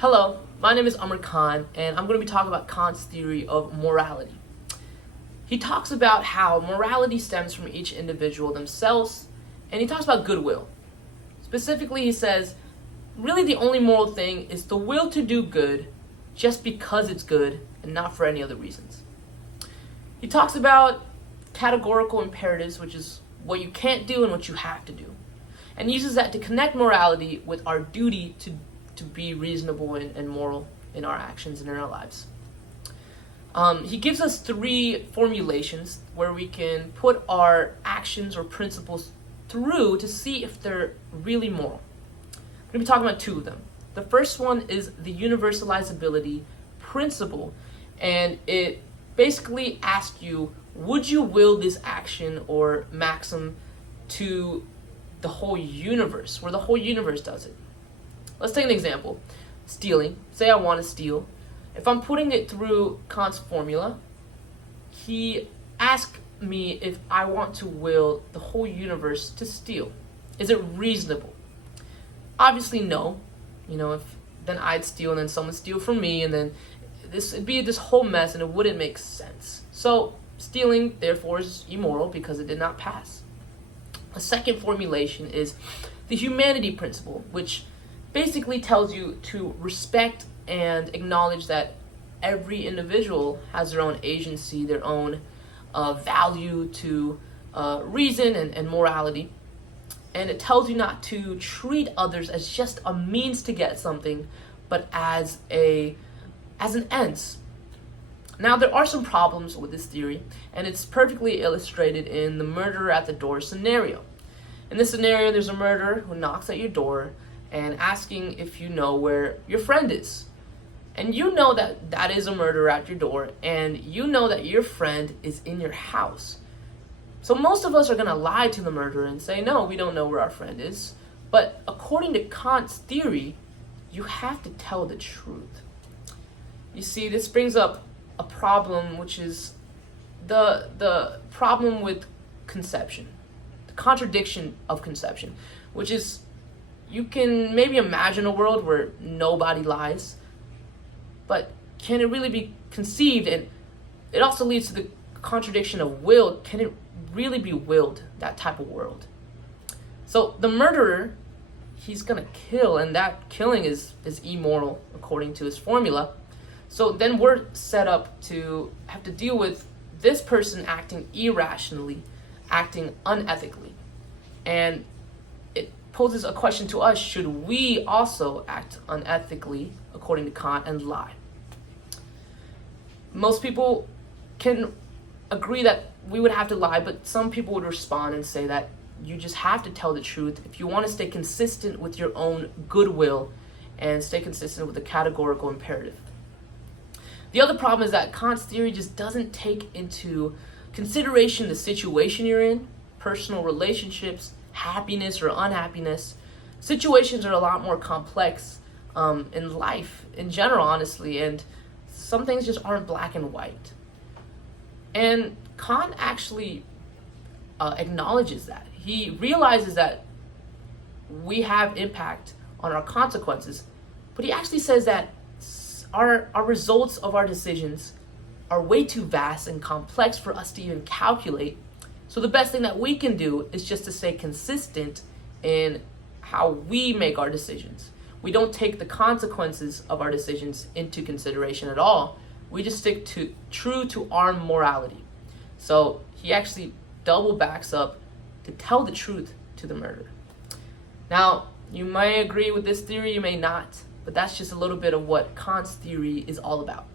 Hello, my name is Amr Khan, and I'm going to be talking about Kant's theory of morality. He talks about how morality stems from each individual themselves, and he talks about goodwill. Specifically, he says, really the only moral thing is the will to do good just because it's good and not for any other reasons. He talks about categorical imperatives, which is what you can't do and what you have to do, and uses that to connect morality with our duty to be reasonable and moral in our actions and in our lives. He gives us three formulations where we can put our actions or principles through to see if they're really moral. I'm going to be talking about two of them. The first one is the universalizability principle, and it basically asks you, would you will this action or maxim to the whole universe, where the whole universe does it? Let's take an example. Stealing. Say I want to steal. If I'm putting it through Kant's formula, he asks me if I want to will the whole universe to steal. Is it reasonable? Obviously no. If then I'd steal and then someone steal from me, and then it'd be this whole mess and it wouldn't make sense. So stealing therefore is immoral because it did not pass. A second formulation is the humanity principle, which basically tells you to respect and acknowledge that every individual has their own agency, their own value to reason and morality. And it tells you not to treat others as just a means to get something, but as an end. Now, there are some problems with this theory, and it's perfectly illustrated in the murderer at the door scenario. In this scenario, there's a murderer who knocks at your door and asking if you know where your friend is. And you know that that is a murderer at your door, and you know that your friend is in your house. So most of us are going to lie to the murderer and say, no, we don't know where our friend is. But according to Kant's theory, you have to tell the truth. You see, this brings up a problem, which is the problem with conception, the contradiction of conception, which is you can maybe imagine a world where nobody lies, but can it really be conceived? And it also leads to the contradiction of will. Can it really be willed, that type of world? So the murderer, he's gonna kill, and that killing is immoral according to his formula. So then we're set up to have to deal with this person acting irrationally, acting unethically. And it poses a question to us, should we also act unethically according to Kant and lie? Most people can agree that we would have to lie, but some people would respond and say that you just have to tell the truth if you want to stay consistent with your own goodwill and stay consistent with the categorical imperative. The other problem is that Kant's theory just doesn't take into consideration the situation you're in, personal relationships, happiness or unhappiness. Situations are a lot more complex in life in general, honestly, and some things just aren't black and white. And Kant actually acknowledges that. He realizes that we have impact on our consequences, but he actually says that our results of our decisions are way too vast and complex for us to even calculate. So the best thing that we can do is just to stay consistent in how we make our decisions. We don't take the consequences of our decisions into consideration at all. We just stick true to our morality. So he actually double backs up to tell the truth to the murderer. Now, you may agree with this theory, you may not, but that's just a little bit of what Kant's theory is all about.